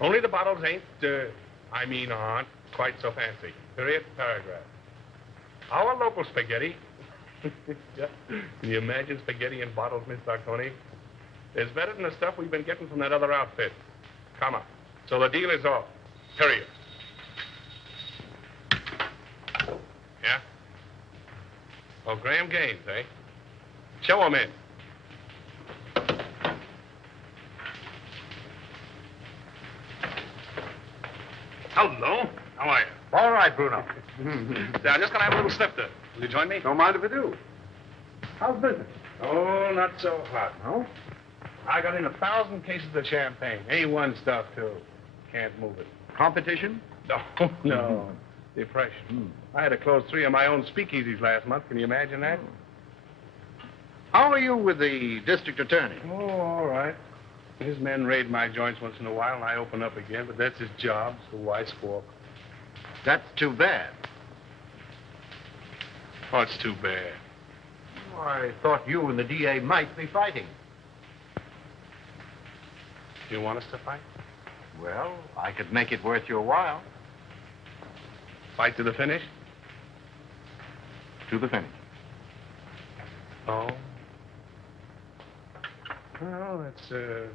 Only the bottles ain't, aren't quite so fancy. Period, paragraph. Our local spaghetti. Yeah. Can you imagine spaghetti in bottles, Miss Sarconi? It's better than the stuff we've been getting from that other outfit. Come on. So the deal is off. Period. Yeah? Oh, Graham Gaines, eh? Show him in. Hello. How are you? All right, Bruno. Yeah, I'm just gonna have a little snifter. Will you join me? Don't mind if I do. How's business? Oh, not so hot. No? I got in 1,000 cases of champagne. A1 stuff, too. Can't move it. Competition? No, no. Depression. I had to close 3 of my own speakeasies last month. Can you imagine that? How are you with the district attorney? Oh, all right. His men raid my joints once in a while, and I open up again, but that's his job, so why squawk? That's too bad. Oh, it's too bad. Oh, I thought you and the DA might be fighting. Do you want us to fight? Well, I could make it worth your while. Fight to the finish? To the finish. Oh. Well, that's a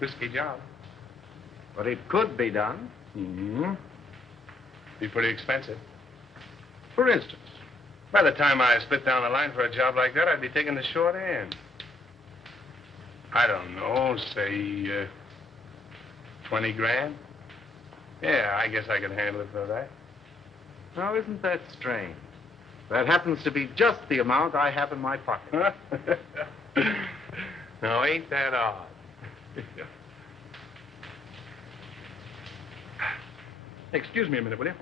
risky job. But it could be done. Mm-hmm. Be pretty expensive. For instance? By the time I split down the line for a job like that, I'd be taking the short end. I don't know, say, 20 grand? Yeah, I guess I could handle it for that. Now, isn't that strange? That happens to be just the amount I have in my pocket. Now, ain't that odd? Excuse me a minute, will you?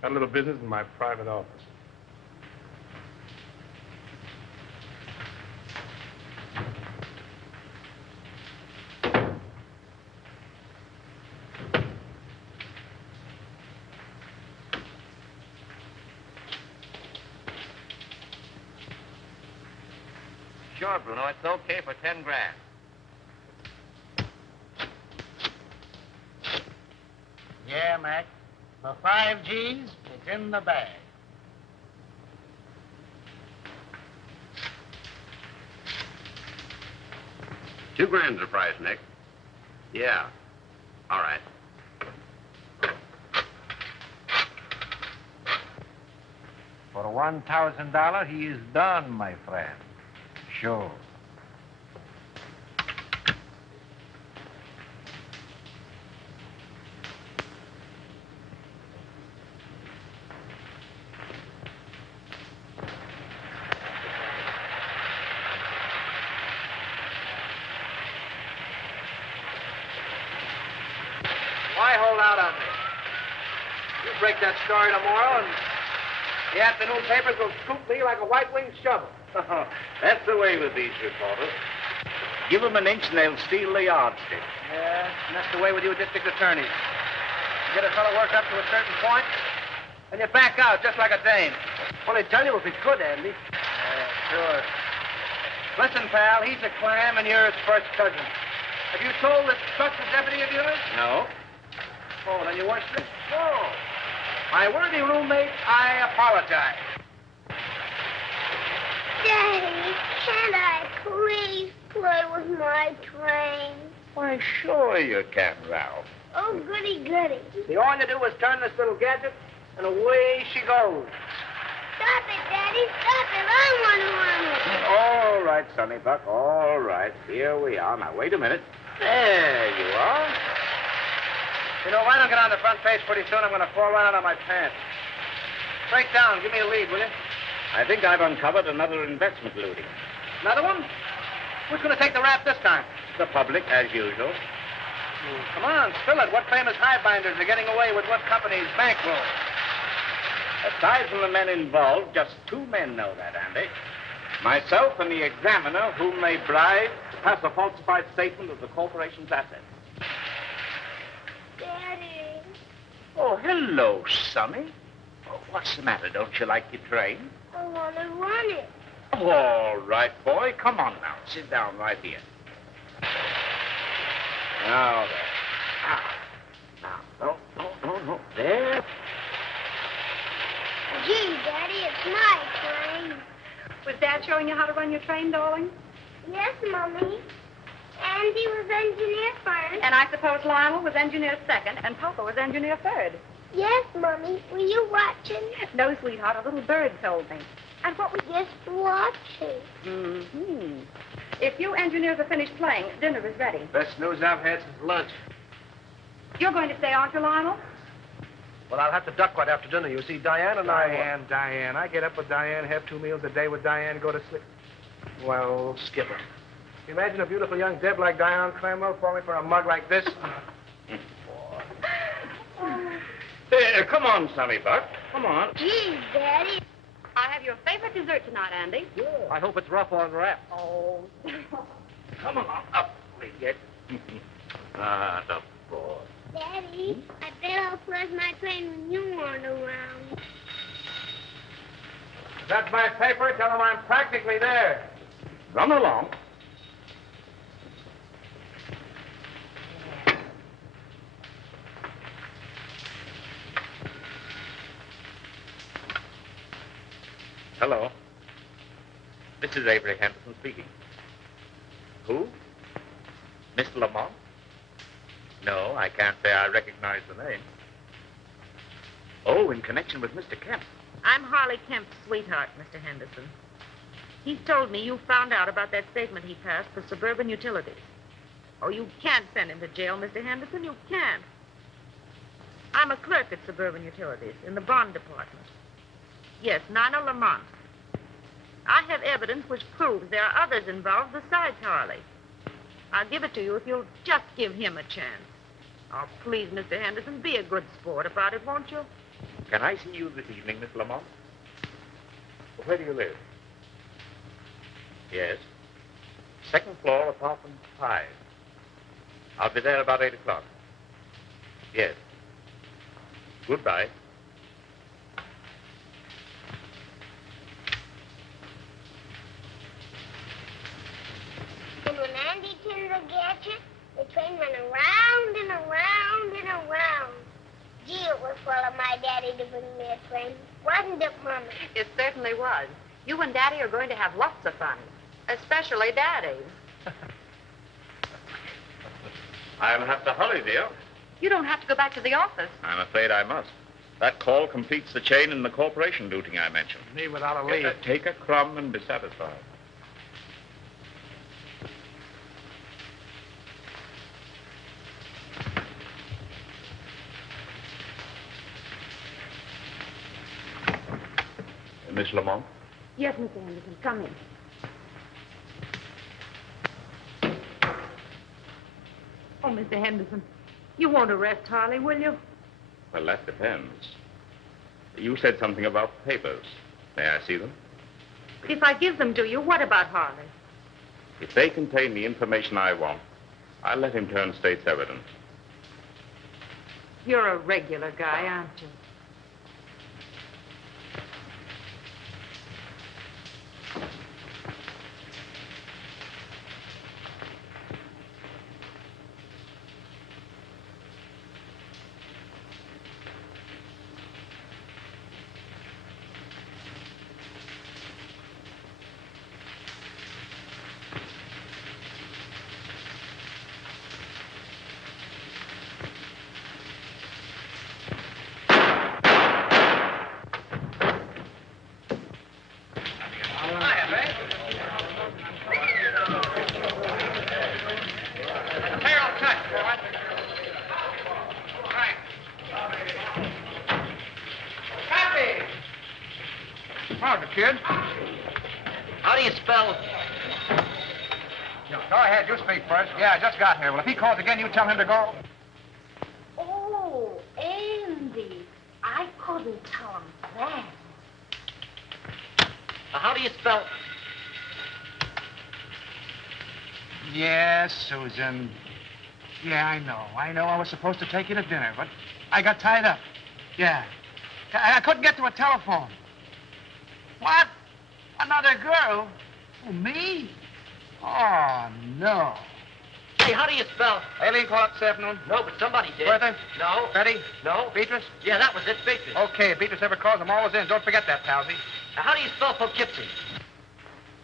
Got a little business in my private office. Sure, Bruno, it's okay for 10 grand. Yeah, Mac. For 5 G's, it's in the bag. $2 grand's the price, Nick. Yeah. All right. For $1,000, he is done, my friend. Sure. Why hold out on me? You break that story tomorrow, and the afternoon papers will scoop me like a white-winged shovel. That's the way with these reporters. Give them an inch and they'll steal the yardstick. Yeah, and that's the way with you district attorneys. You get a fellow worked up to a certain point, and you back out just like a dame. Well, they tell you if it's good, Andy. Yeah, sure. Listen, pal, he's a clam and you're his first cousin. Have you told this Truck's a deputy of yours? No. Oh, then you weren't strict? Oh. My worthy roommate, I apologize. Daddy, can't I please play with my train? Why, sure you can, Ralph. Oh, goody, goody. See, all you do is turn this little gadget, and away she goes. Stop it, Daddy, stop it. I want to run it. All right, Sonny Buck, all right. Here we are. Now, wait a minute. There you are. You know, if I don't get on the front page pretty soon, I'm going to fall right out of my pants. Break down. Give me a lead, will you? I think I've uncovered another investment looting. Another one? Who's going to take the rap this time? The public, as usual. Come on, spill it. What famous highbinders are getting away with what company's bankroll? Aside from the men involved, just 2 men know that, Andy. Myself and the examiner, whom they bribed to pass a falsified statement of the corporation's assets. Daddy. Oh, hello, Sonny. Oh, what's the matter? Don't you like your train? I want to run it. All right, boy. Come on now. Sit down right here. Now, there. My train. Was Dad showing you how to run your train, darling? Yes, Mommy. Andy was engineer first. And I suppose Lionel was engineer second, and Papa was engineer third. Yes, Mommy. Were you watching? No, sweetheart, a little bird told me. And what was just watching? Mm-hmm. If you engineers are finished playing, dinner is ready. Best news I've had since lunch. You're going to stay, aren't you, Lionel? Well, I'll have to duck right after dinner. You see, Diane and Diane. I get up with Diane, have 2 meals a day with Diane, go to sleep. Well, Skipper. Imagine a beautiful young deb like Diane Cranwell falling for a mug like this. Hey, come on, Sonny Buck. Come on. Geez, Daddy. I have your favorite dessert tonight, Andy. Yeah. I hope it's rough on wrap. Oh. Come on, up we get. Ah, the boy. Daddy, I bet I'll flush my train when you aren't around. That's my paper. Tell them I'm practically there. Run along. Hello. This is Avery Henderson speaking. Who? Mr. Lamont? No, I can't say I recognize the name. Oh, in connection with Mr. Kemp. I'm Harley Kemp's sweetheart, Mr. Henderson. He's told me you found out about that statement he passed for suburban utilities. Oh, you can't send him to jail, Mr. Henderson. You can't. I'm a clerk at Suburban Utilities in the bond department. Yes, Nina Lamont. I have evidence which proves there are others involved besides Harley. I'll give it to you if you'll just give him a chance. Oh, please, Mr. Henderson, be a good sport about it, won't you? Can I see you this evening, Miss Lamont? Where do you live? Yes. Second floor, apartment 5. I'll be there about 8 o'clock. Yes. Goodbye. And when Andy turned the gadget, the train went around and around and around. Gee, it was full of my daddy to bring me a train. Wasn't it, Mama? It certainly was. You and Daddy are going to have lots of fun, especially Daddy. I'll have to hurry, dear. You don't have to go back to the office. I'm afraid I must. That call completes the chain in the corporation duty I mentioned. Me without a leave. Take a crumb and be satisfied. Miss Lamont? Yes, Mr. Henderson, come in. Oh, Mr. Henderson, you won't arrest Harley, will you? Well, that depends. You said something about papers. May I see them? If I give them to you, what about Harley? If they contain the information I want, I'll let him turn state's evidence. You're a regular guy, aren't you? Kid? How do you spell? Go ahead, you speak first. Yeah, I just got here. Well, if he calls again, you tell him to go. Oh, Andy, I couldn't tell him that. How do you spell? Yes, Susan. Yeah, I know. I was supposed to take you to dinner, but I got tied up. Yeah. I couldn't get to a telephone. What? Another girl? Oh, me? Oh, no. Hey, how do you spell? Aileen called up this afternoon? No, but somebody did. Bertha? No. Betty? No. Beatrice? Yeah, that was it, Beatrice. Okay, Beatrice ever calls, I'm always in. Don't forget that, Palsy. Now, how do you spell Poughkeepsie?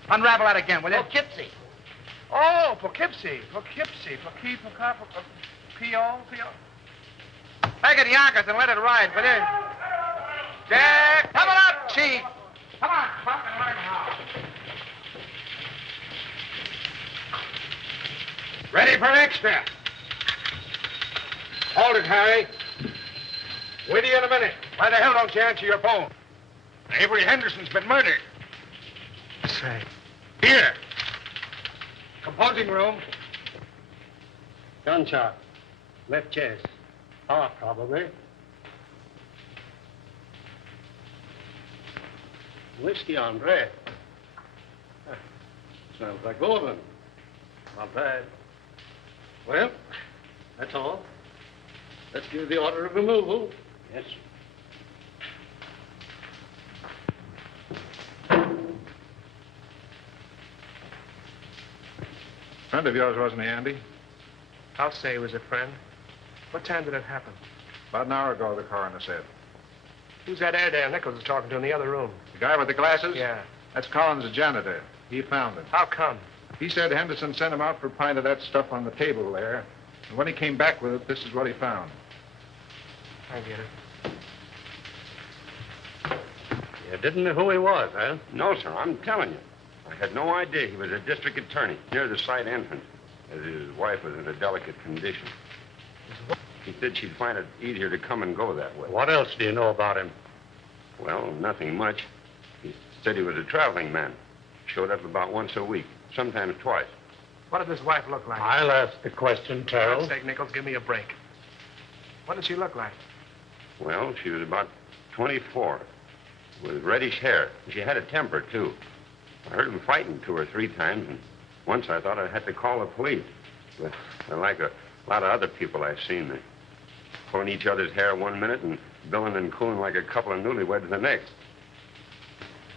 Unravel that again, will you? Poughkeepsie. Oh, Poughkeepsie. Poughkeepsie. P-O. Make it Yonkers and let it ride, will you? Jack, coming up, Chief. Come on, Buck, and learn how. Ready for extra. Hold it, Harry. With you in a minute. Why the hell don't you answer your phone? Avery Henderson's been murdered. Say. Here. Composing room. Gunshot. Left chest. Heart, probably. Whiskey on breath. Sounds like Evelyn. Not bad. Well, that's all. Let's give the order of removal. Yes, sir. Friend of yours, wasn't he, Andy? I'll say he was a friend. What time did it happen? About an hour ago, the coroner said. Who's that Airedale Nichols was talking to in the other room? The guy with the glasses? Yeah. That's Collins, the janitor. He found him. How come? He said Henderson sent him out for a pint of that stuff on the table there. And when he came back with it, this is what he found. I get it. You didn't know who he was, huh? No, sir, I'm telling you. I had no idea he was a district attorney near the side entrance, as his wife was in a delicate condition. He said she'd find it easier to come and go that way. What else do you know about him? Well, nothing much. He said he was a traveling man. Showed up about once a week, sometimes twice. What did his wife look like? I'll ask the question, For Terrell. God's sake, Nichols, give me a break. What did she look like? Well, she was about 24, with reddish hair. She had a temper, too. I heard them fighting 2 or 3 times, and once I thought I had to call the police. But they're like a lot of other people I've seen. They're pulling each other's hair one minute and billing and cooling like a couple of newlyweds the next.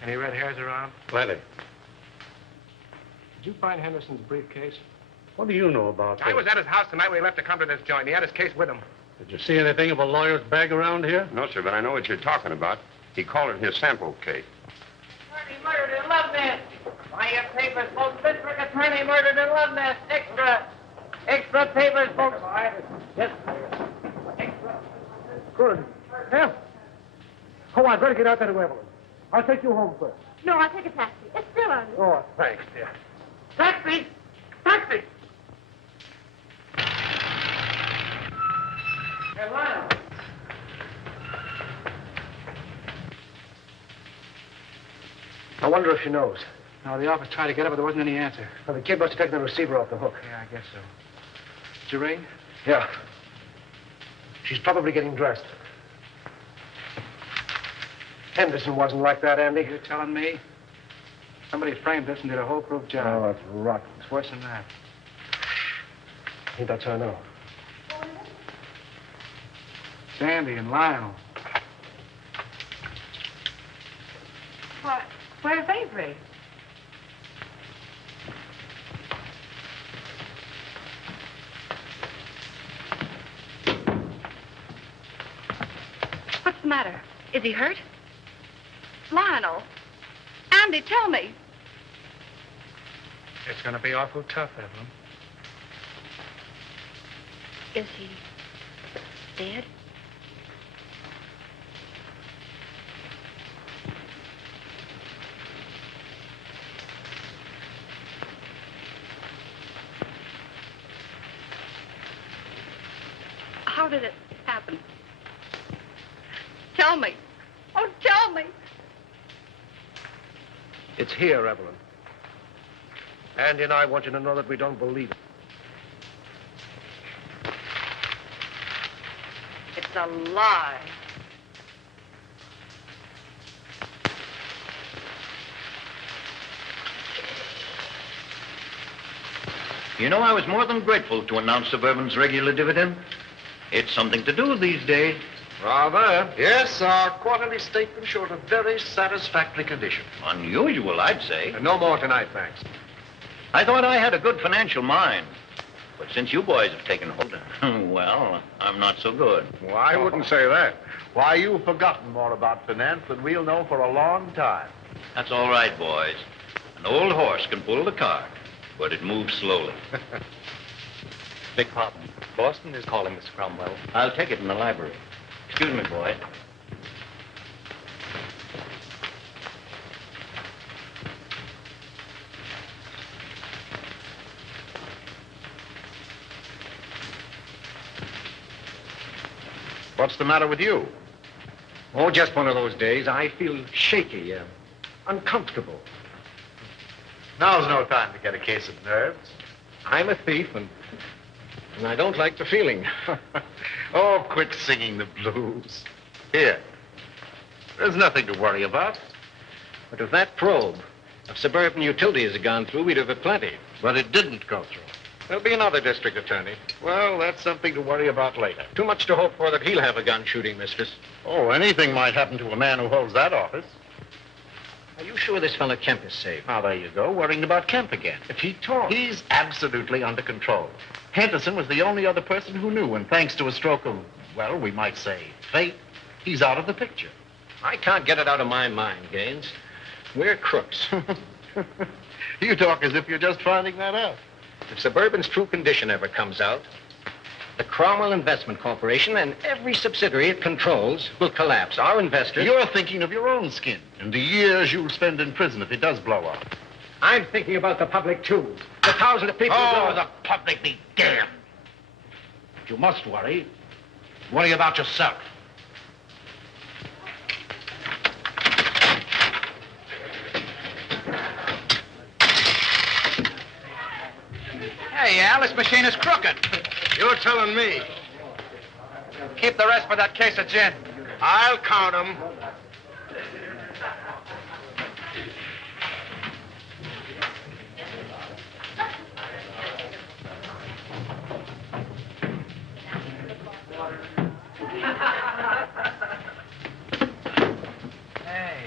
Any red hairs around? Plenty. Did you find Henderson's briefcase? What do you know about I this? was at his house tonight when he left to come to this joint. He had his case with him. Did you see anything of a lawyer's bag around here? No, sir, but I know what you're talking about. He called it his sample case. Attorney murdered in Love Nest. Buy your papers, folks. District attorney murdered in Love Nest. Extra. Extra papers, folks. Yes. Extra. Good. Yeah. Come on, better get out there to Evelyn. I'll take you home first. No, I'll take a taxi. It's still on. Oh, thanks, dear. Taxi. Taxi! Hey, Lionel. I wonder if she knows. No, the office tried to get her, but there wasn't any answer. Well, the kid must have taken the receiver off the hook. Yeah, I guess so. Did you ring? Yeah. She's probably getting dressed. Henderson wasn't like that, Andy. You're telling me? Somebody framed this and did a whole-proof job. Oh, that's rotten. It's worse than that. I think that's her now. Sandy and Lionel. What? Where's Avery? What's the matter? Is he hurt? Lionel. Andy, tell me. It's going to be awful tough, Evelyn. Is he dead? How did it happen? Tell me. Oh, tell me. It's here, Evelyn. Andy and I want you to know that we don't believe it. It's a lie. You know, I was more than grateful to announce Suburban's regular dividend. It's something to do these days. Rather. Yes, our quarterly statement showed a very satisfactory condition. Unusual, I'd say. No more tonight, thanks. I thought I had a good financial mind. But since you boys have taken hold, well, I'm not so good. Well, I wouldn't say that. Why, you've forgotten more about finance than we'll know for a long time. That's all right, boys. An old horse can pull the cart, but it moves slowly. Beg pardon. Boston is calling, Mr. Cromwell. I'll take it in the library. Excuse me, boy. What's the matter with you? Oh, just one of those days. I feel shaky, uncomfortable. Now's no time to get a case of nerves. I'm a thief, and I don't like the feeling. Oh, quit singing the blues. Here. There's nothing to worry about. But if that probe of suburban utilities had gone through, we'd have had plenty. But it didn't go through. There'll be another district attorney. Well, that's something to worry about later. Too much to hope for that he'll have a gun shooting mistress. Oh, anything might happen to a man who holds that office. Are you sure this fellow Kemp is safe? Now, there you go, worrying about Kemp again. If he talks. He's absolutely under control. Henderson was the only other person who knew, and thanks to a stroke of, well, we might say, fate, he's out of the picture. I can't get it out of my mind, Gaines. We're crooks. You talk as if you're just finding that out. If Suburban's true condition ever comes out, the Cromwell Investment Corporation and every subsidiary it controls will collapse. Our investors... You're thinking of your own skin and the years you'll spend in prison if it does blow up. I'm thinking about the public, too. The thousands of people... Oh, the public be damned. If you must worry about yourself. Hey, Al, this machine is crooked. You're telling me. Keep the rest for that case of gin. I'll count them.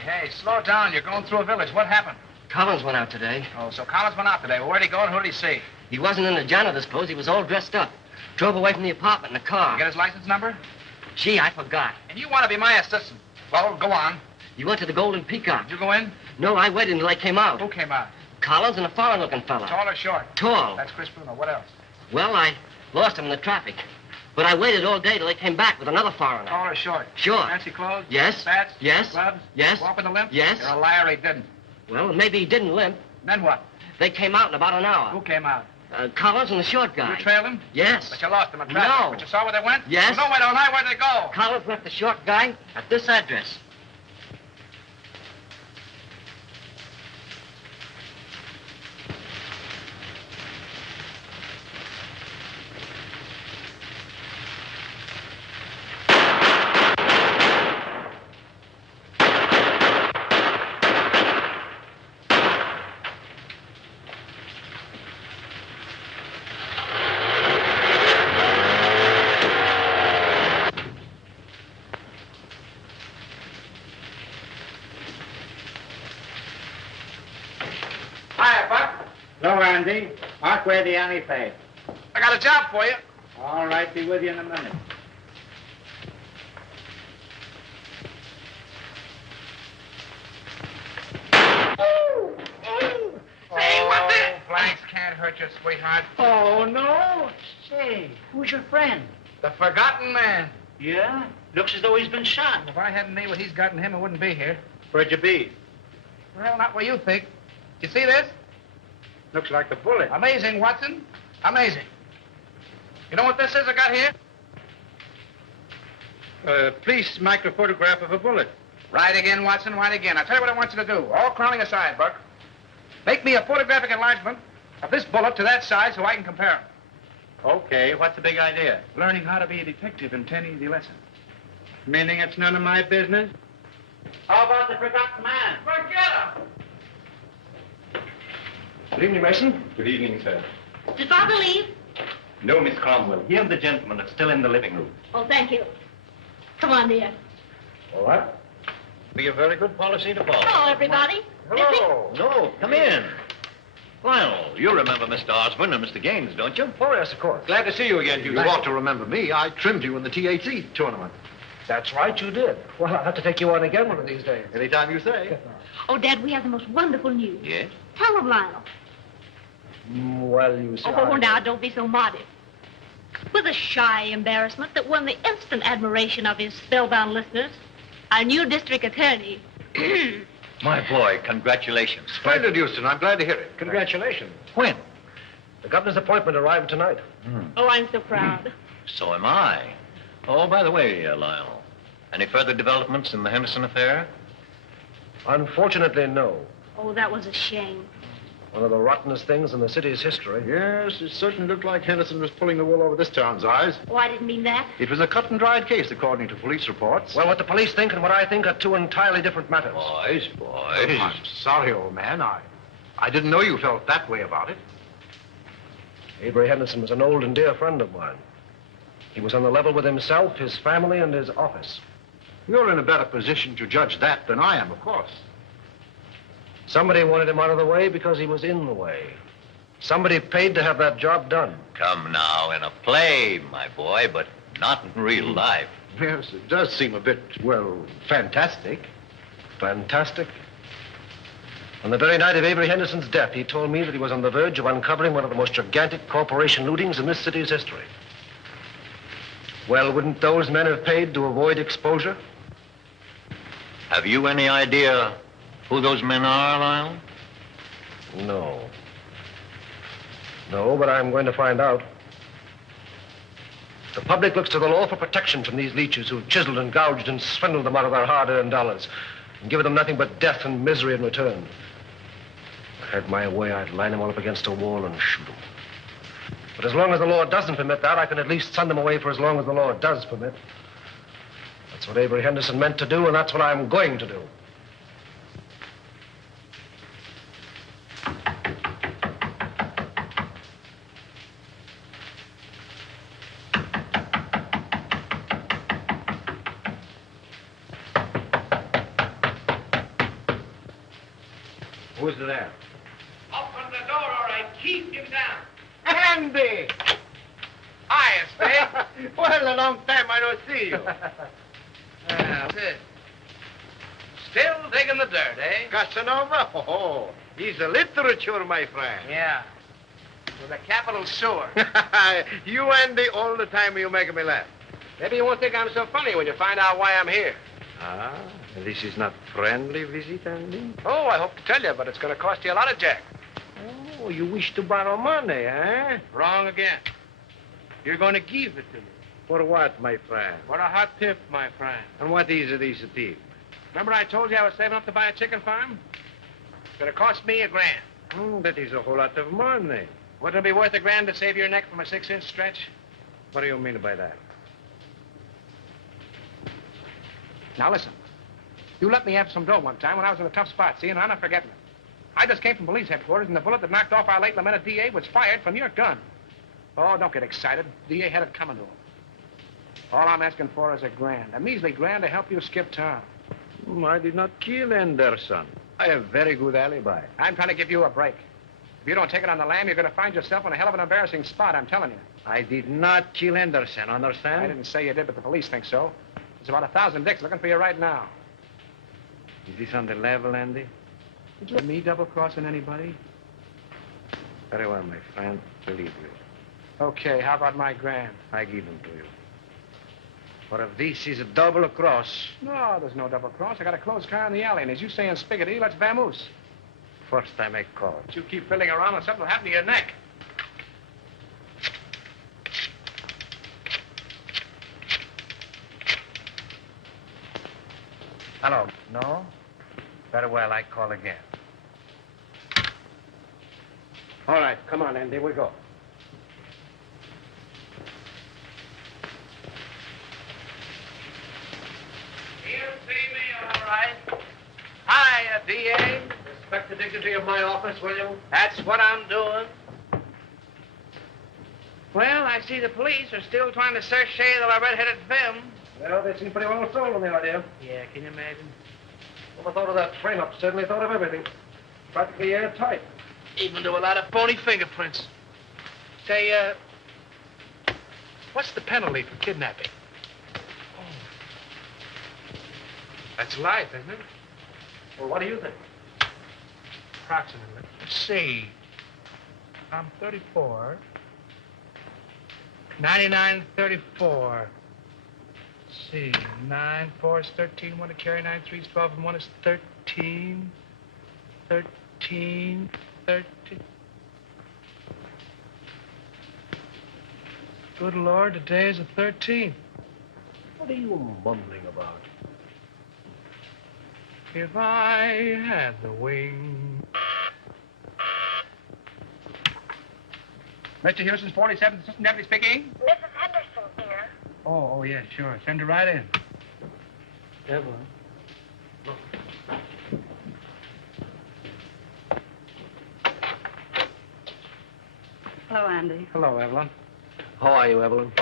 Hey, slow down. You're going through a village. What happened? Collins went out today. Oh, so Collins went out today. Well, where'd he go and who did he see? He wasn't in the janitor's clothes. He was all dressed up. Drove away from the apartment in a car. You get his license number? Gee, I forgot. And you want to be my assistant. Well, go on. He went to the Golden Peacock. Did you go in? No, I waited until I came out. Who came out? Collins and a foreign-looking fella. Tall or short? Tall. That's Chris Bruno. What else? Well, I lost him in the traffic. But I waited all day till they came back with another foreigner. Tall or short? Short. Fancy clothes? Yes. Spats? Yes. Gloves? Yes. Walk with a limp? Yes. You're a liar, he didn't. Well, maybe he didn't limp. Then what? They came out in about an hour. Who came out? Collins and the short guy. You trailed him? Yes. But you lost him in traffic. No. But you saw where they went? Yes. Well, no, wait, don't I? Where'd they go? Collins left the short guy at this address. Hello, Andy. Mark where the Annie paid. I got a job for you. All right, be with you in a minute. Hey, what the? Blanks can't hurt you, sweetheart. Oh, no. Say, who's your friend? The forgotten man. Yeah? Looks as though he's been shot. If I hadn't knew what he's got in him, I wouldn't be here. Where'd you be? Well, not where you think. You see this? Looks like the bullet. Amazing, Watson. Amazing. You know what this is I got here? Police microphotograph of a bullet. Right again, Watson, right again. I'll tell you what I want you to do. All crowning aside, Buck. Make me a photographic enlargement of this bullet to that size so I can compare them. Okay, what's the big idea? Learning how to be a detective in 10 easy lessons. Meaning it's none of my business? How about the forgotten man? Forget him! Good evening, Mason. Good evening, sir. Did Father leave? No, Miss Cromwell. He and the gentleman are still in the living room. Oh, thank you. Come on, dear. All right. Be a very good policy to follow. Hello, everybody. Hello. No, come in. Well, you remember Mr. Osborne and Mr. Gaines, don't you? Oh, yes, of course. Glad to see you again, You ought to remember me. I trimmed you in the TAT tournament. That's right, you did. Well, I'll have to take you on again one of these days. Anytime you say. Oh, Dad, we have the most wonderful news. Yes? Tell them, Lionel. Well, you see. Oh, now, don't be so modest. With a shy embarrassment that won the instant admiration of his spellbound listeners, our new district attorney. My boy, congratulations. Splendid, Houston. I'm glad to hear it. Congratulations. When? The governor's appointment arrived tonight. Oh, I'm so proud. So am I. Oh, by the way, Lionel, any further developments in the Henderson affair? Unfortunately, no. Oh, that was a shame. One of the rottenest things in the city's history. Yes, it certainly looked like Henderson was pulling the wool over this town's eyes. Oh, I didn't mean that. It was a cut and dried case, according to police reports. Well, what the police think and what I think are two entirely different matters. Boys. I'm sorry, old man. I didn't know you felt that way about it. Avery Henderson was an old and dear friend of mine. He was on the level with himself, his family, and his office. You're in a better position to judge that than I am, of course. Somebody wanted him out of the way because he was in the way. Somebody paid to have that job done. Come now, in a play, my boy, but not in real life. Yes, it does seem a bit, well, fantastic. Fantastic. On the very night of Avery Henderson's death, he told me that he was on the verge of uncovering one of the most gigantic corporation lootings in this city's history. Well, wouldn't those men have paid to avoid exposure? Have you any idea who those men are, Lionel? No. No, but I'm going to find out. The public looks to the law for protection from these leeches who've chiseled and gouged and swindled them out of their hard-earned dollars and given them nothing but death and misery in return. If I had my way, I'd line them all up against a wall and shoot them. But as long as the law doesn't permit that, I can at least send them away for as long as the law does permit. That's what Avery Henderson meant to do, and that's what I'm going to do. Who's there? Open the door, all right. Keep him down. Andy! Hiya, Spade. Well, a long time I don't see you. That's it. Still digging the dirt, eh? Casanova? Oh, he's a literature, my friend. Yeah. With a capital sewer. You, Andy, all the time you make me laugh. Maybe you won't think I'm so funny when you find out why I'm here. Ah, this is not friendly visit, Andy? Oh, I hope to tell you, but it's going to cost you a lot of jack. Oh, you wish to borrow money, eh? Wrong again. You're going to give it to me. For what, my friend? For a hot tip, my friend. And what is this tip? Remember I told you I was saving up to buy a chicken farm? It's going to cost me $1,000. Oh, that is a whole lot of money. Wouldn't it be worth $1,000 to save your neck from a 6-inch stretch? What do you mean by that? Now, listen. You let me have some dough one time when I was in a tough spot, see, and I'm not forgetting it. I just came from police headquarters, and the bullet that knocked off our late lamented DA was fired from your gun. Oh, don't get excited. DA had it coming to him. All I'm asking for is $1,000. A measly $1,000 to help you skip town. I did not kill Anderson. I have very good alibi. I'm trying to give you a break. If you don't take it on the lam, you're going to find yourself in a hell of an embarrassing spot, I'm telling you. I did not kill Anderson, understand? I didn't say you did, but the police think so. There's about 1,000 dicks looking for you right now. Is this on the level, Andy? Did you me double-crossing anybody? Very well, my friend. Believe you. Okay, how about my $1,000? I give them to you. For if this is a double cross... No, there's no double cross. I got a closed car in the alley, and as you say in Spiggity, let's vamoose. First I make call. But you keep fiddling around and something will happen to your neck. Hello. No? Very well, I call again. All right, come on, Andy, we go. You see me, all right? Hiya, DA. Respect the dignity of my office, will you? That's what I'm doing. Well, I see the police are still trying to search shade of our red-headed femme. Well, they seem pretty well sold on the idea. Yeah, can you imagine? Never thought of that frame-up. Certainly thought of everything. Practically airtight. Even do a lot of phony fingerprints. Say, what's the penalty for kidnapping? That's life, isn't it? Well, what do you think? Approximately. Let's see. I'm 34. 99, 34. Let's see. 9, 4 is 13. 1 to carry. 9, 3 is 12. And 1 is 13. 13. 13. Good Lord, today is the 13th. What are you mumbling about? If I had the wing. Mr. Houston's 47th Assistant Deputy speaking. Mrs. Henderson here. Oh, yeah, sure. Send her right in. Evelyn. Hello, Andy. Hello, Evelyn. How are you, Evelyn?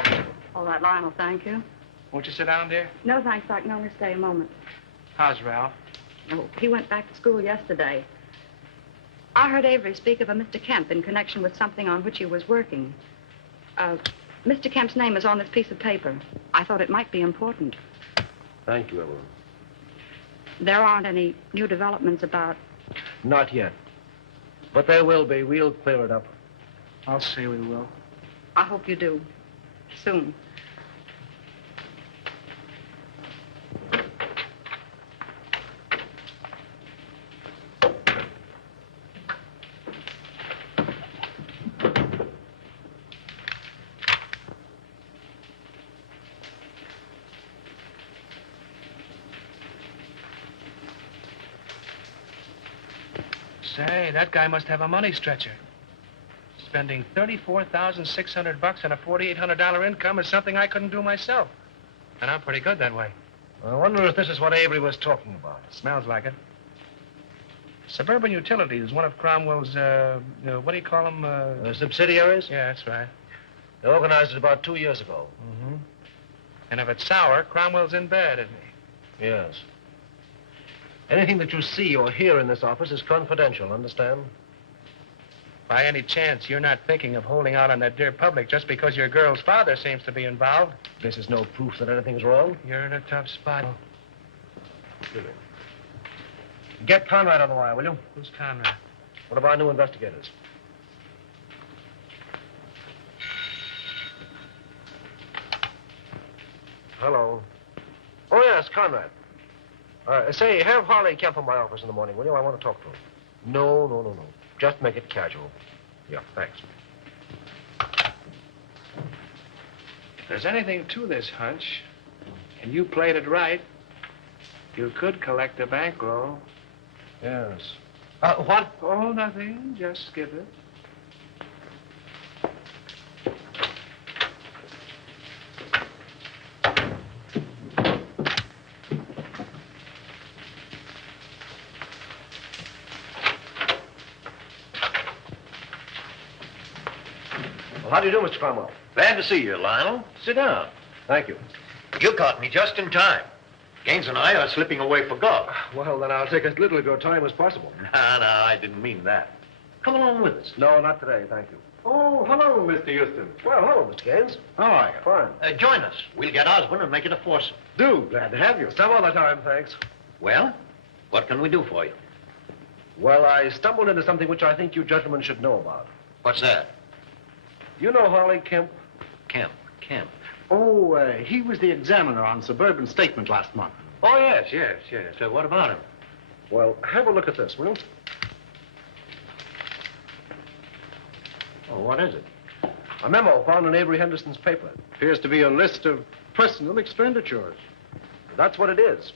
All right, Lionel, thank you. Won't you sit down, dear? No, thanks. I can only stay a moment. How's Ralph? Oh, he went back to school yesterday. I heard Avery speak of a Mr. Kemp in connection with something on which he was working. Mr. Kemp's name is on this piece of paper. I thought it might be important. Thank you, Evelyn. There aren't any new developments about... Not yet. But there will be. We'll clear it up. I'll say we will. I hope you do. Soon. Say, that guy must have a money stretcher. Spending $34,600 on a $4,800 income is something I couldn't do myself. And I'm pretty good that way. I wonder if this is what Avery was talking about. Smells like it. Suburban Utilities is one of Cromwell's, what do you call them? Subsidiaries? Yeah, that's right. They organized it about 2 years ago. Mm-hmm. And if it's sour, Cromwell's in bed, isn't he? Yes. Anything that you see or hear in this office is confidential, understand? By any chance, you're not thinking of holding out on that dear public just because your girl's father seems to be involved? This is no proof that anything's wrong. You're in a tough spot. Really? Get Conrad on the wire, will you? Who's Conrad? One of our new investigators. Hello. Oh, yes, Conrad. Say, have Harley Kemp in my office in the morning, will you? I want to talk to him. No. Just make it casual. Yeah, thanks. If there's anything to this hunch, and you played it right, you could collect a bankroll. Yes. What? Oh, nothing. Just skip it. Well, how do you do, Mr. Cromwell? Glad to see you, Lionel. Sit down. Thank you. You caught me just in time. Gaines and I are slipping away for golf. Well, then I'll take as little of your time as possible. No, I didn't mean that. Come along with us. No, not today, thank you. Oh, hello, Mr. Houston. Well, hello, Mr. Gaines. How are you? Fine. Join us. We'll get Osborne and make it a foursome. Do. Glad to have you. Some other time, thanks. Well, what can we do for you? Well, I stumbled into something which I think you gentlemen should know about. What's that? You know Harley Kemp? Kemp. Oh, he was the examiner on Suburban Statement last month. Oh, yes. So what about him? Well, have a look at this, will you? Oh, what is it? A memo found in Avery Henderson's paper. Appears to be a list of personal expenditures. That's what it is.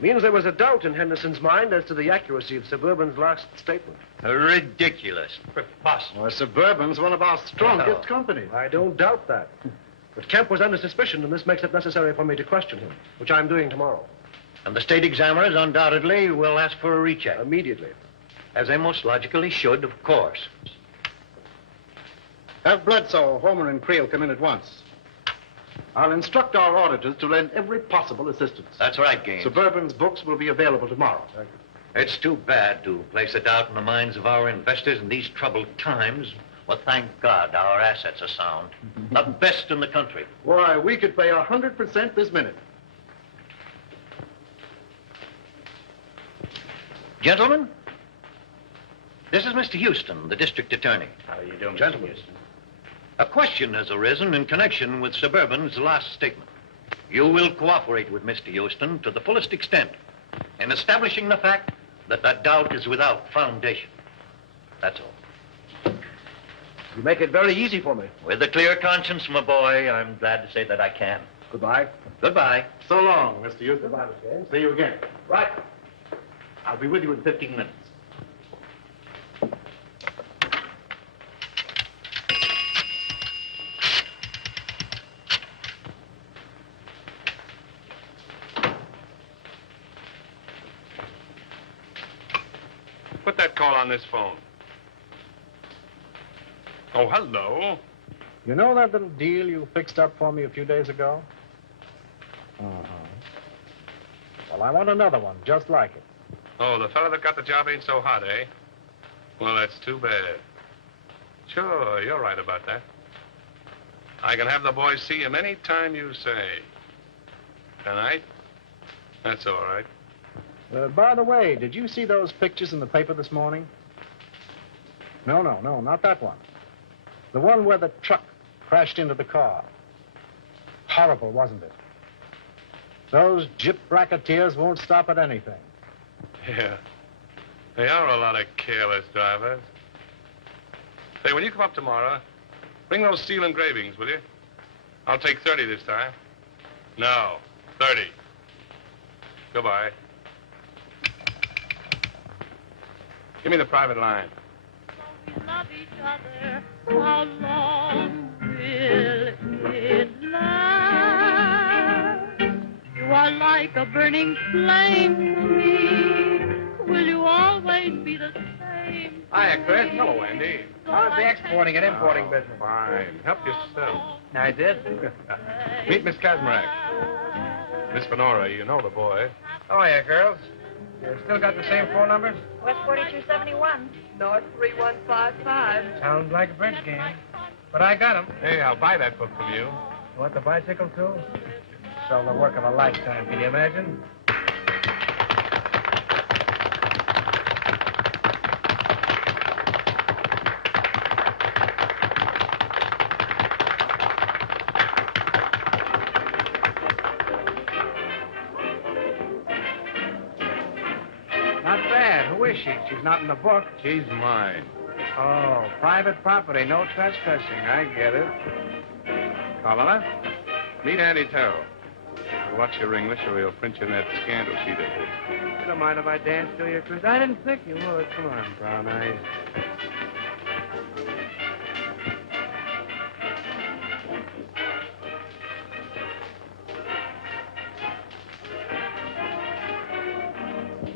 Means there was a doubt in Henderson's mind as to the accuracy of Suburban's last statement. Ridiculous. Preposterous. Well, Suburban's one of our strongest companies. I don't doubt that. But Kemp was under suspicion, and this makes it necessary for me to question him, which I'm doing tomorrow. And the state examiners undoubtedly will ask for a recheck. Immediately. As they most logically should, of course. Have Bledsoe, Homer, and Creel come in at once. I'll instruct our auditors to lend every possible assistance. That's right, Gaines. Suburban's books will be available tomorrow. Thank you. It's too bad to place a doubt in the minds of our investors in these troubled times. Well, thank God our assets are sound. The best in the country. Why, we could pay 100% this minute. Gentlemen, this is Mr. Houston, the district attorney. How are you doing, Gentlemen. Mr. Houston? A question has arisen in connection with Suburban's last statement. You will cooperate with Mr. Houston to the fullest extent in establishing the fact that that doubt is without foundation. That's all. You make it very easy for me. With a clear conscience, my boy, I'm glad to say that I can. Goodbye. Goodbye. So long, Mr. Houston. Goodbye, Mr. James. See you again. Right. I'll be with you in 15 minutes. Put that call on this phone. Oh, hello. You know that little deal you fixed up for me a few days ago? Well, I want another one, just like it. Oh, the fellow that got the job ain't so hot, eh? Well, that's too bad. Sure, you're right about that. I can have the boys see him any time you say. Tonight? That's all right. By the way, did you see those pictures in the paper this morning? No, not that one. The one where the truck crashed into the car. Horrible, wasn't it? Those gyp racketeers won't stop at anything. Yeah. They are a lot of careless drivers. Say, when you come up tomorrow, bring those steel engravings, will you? I'll take 30 this time. No, 30. Goodbye. Give me the private line. We love each other. How long will it last? You are like a burning flame to me. Will you always be the same? Hiya, Chris. Hello, Andy. How's the exporting and importing business? Fine. Help yourself. I did. Meet Miss Kazmarek. Miss Fenora, you know the boy. Oh, yeah, girls. You still got the same phone numbers? West 4271. North 3155. Sounds like a bridge game. But I got 'em. Hey, I'll buy that book from you. You want the bicycle, too? So the work of a lifetime, can you imagine? Not bad. Who is she? She's not in the book. She's mine. Oh, private property, no trespassing. I get it. Carla, meet Andy Terrell. Watch your English or he'll print you in that scandal sheet of his. You don't mind if I dance to you, Chris? I didn't think you would. Come on, brown eyes.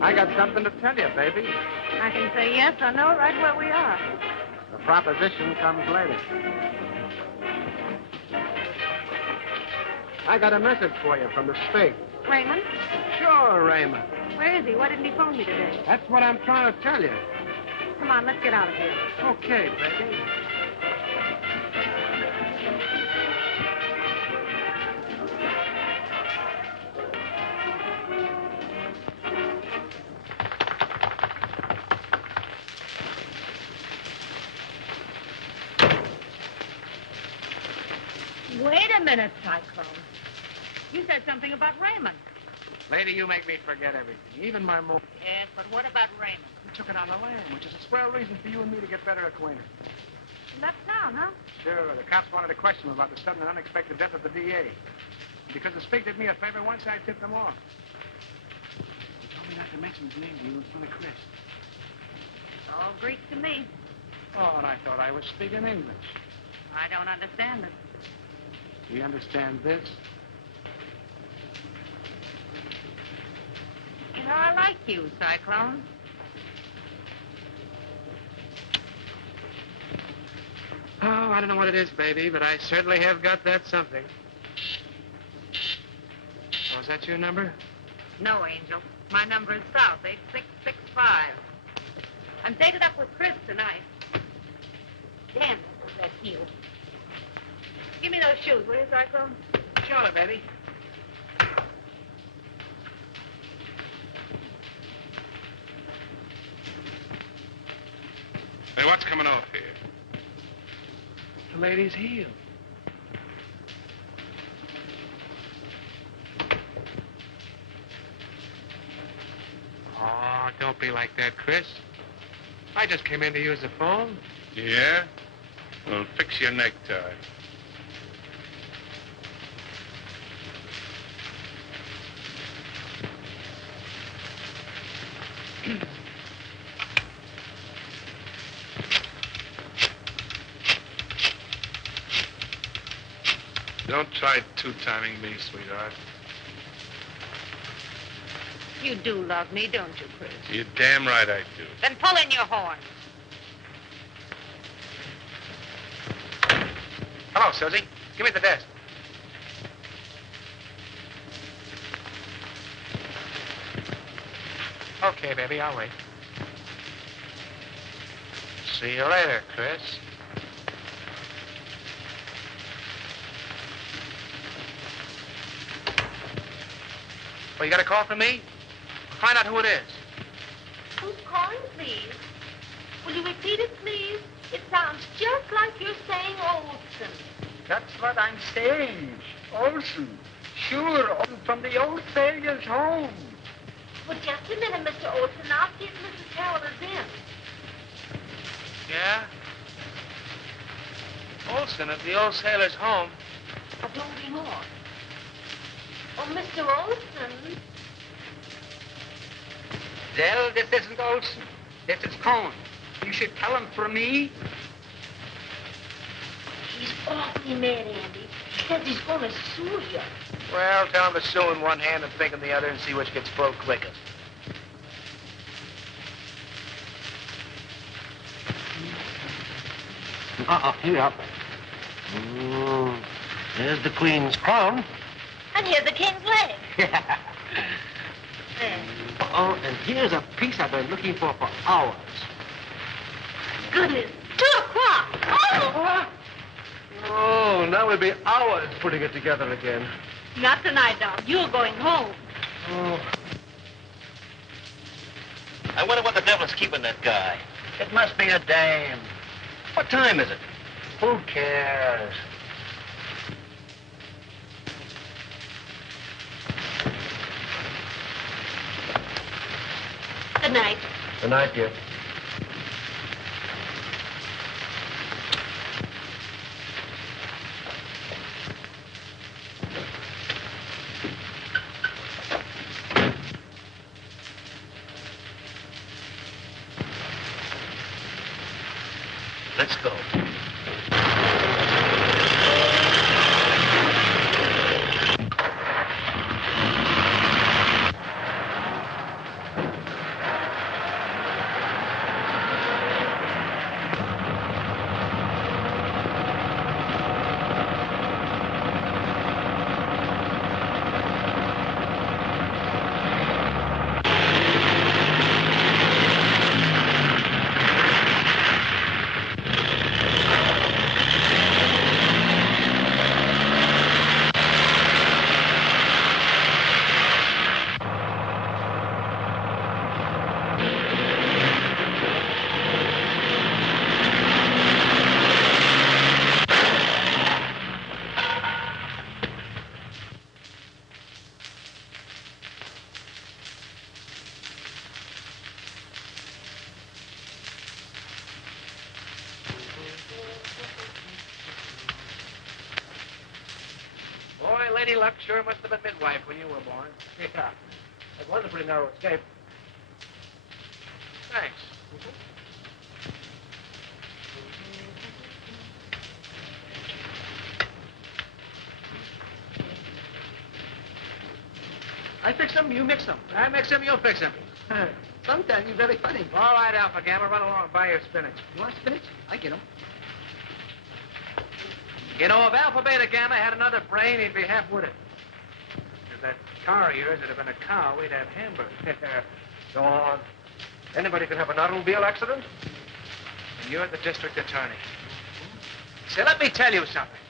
I got something to tell you, baby. I can say yes or no right where we are. The proposition comes later. I got a message for you from the state. Raymond? Sure, Raymond. Where is he? Why didn't he phone me today? That's what I'm trying to tell you. Come on, let's get out of here. Okay, baby. Wait a minute, Cyclone. You said something about Raymond. Lady, you make me forget everything, even my mom. Yes, but what about Raymond? We took it on the lam, which is a swell reason for you and me to get better acquainted. He left town, huh? Sure, the cops wanted to question him about the sudden and unexpected death of the DA. Because the Spig did me a favor once, I tipped him off. He told me not to mention his name to you in front of Chris. It's all Greek to me. Oh, and I thought I was speaking English. I don't understand it. Do you understand this? You know, I like you, Cyclone. Oh, I don't know what it is, baby, but I certainly have got that something. Oh, is that your number? No, Angel. My number is South 8665. I'm dated up with Chris tonight. Damn, that heel. Give me those shoes, will you, Cyclone? Sure, baby. Hey, what's coming off here? The lady's heel. Oh, don't be like that, Chris. I just came in to use the phone. Yeah? Well, fix your necktie. Don't try two-timing me, sweetheart. You do love me, don't you, Chris? You're damn right I do. Then pull in your horns. Hello, Susie. Give me the desk. Okay, baby, I'll wait. See you later, Chris. Well, you got a call from me? Find out who it is. Who's calling, please? Will you repeat it, please? It sounds just like you're saying Olson. That's what I'm saying. Olson. Sure, Olson from the old sailor's home. Well, just a minute, Mr. Olson. I'll see if Mrs. Harold is in. Yeah? Olson at the old sailor's home. A bloody more. Oh, Mr. Olson. Well, this isn't Olson. This is Cohn. You should tell him for me. He's awfully mad, Andy. He says he's going to sue you. Well, tell him to sue in one hand and think in the other and see which gets full quickest. Here up. There's the Queen's crown. And here's the king's leg. And here's a piece I've been looking for hours. Goodness, 2 o'clock. Oh! Oh, now we'll be hours putting it together again. Not tonight, Doc. You're going home. Oh. I wonder what the devil's keeping that guy. It must be a dame. What time is it? Who cares? Good night. Good night, dear. Let's go. Lady Luck sure must have been midwife when you were born. Yeah. That was a pretty narrow escape. Thanks. I fix them, you mix them. I mix them, you fix them. Sometimes you're very funny. All right, Alpha Gamma, run along and buy your spinach. You want spinach? I get them. You know, if Alpha Beta Gamma had another brain, he'd be half-witted. If that car of yours had been a cow, we'd have hamburgers. Go on. Anybody can have an automobile accident. And you're the district attorney. Say, let me tell you something.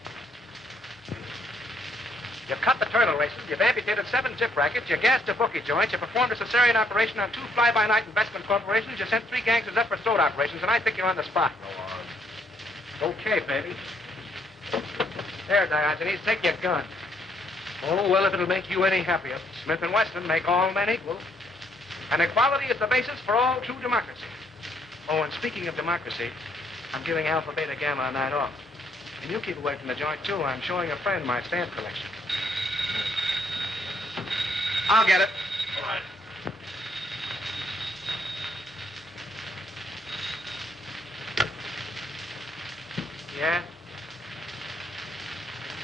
You've cut the turtle races, you've amputated 7 zip rackets, you gassed a bookie joint, you performed a cesarean operation on 2 fly-by-night investment corporations, you sent 3 gangsters up for throat operations, and I think you're on the spot. Go on. Okay, baby. There, Diogenes, take your gun. Oh, well, if it'll make you any happier. Smith & Wesson make all men equal. And equality is the basis for all true democracy. Oh, and speaking of democracy, I'm giving Alpha, Beta, Gamma a night off. And you keep away from the joint, too. I'm showing a friend my stamp collection. I'll get it. All right. Yeah?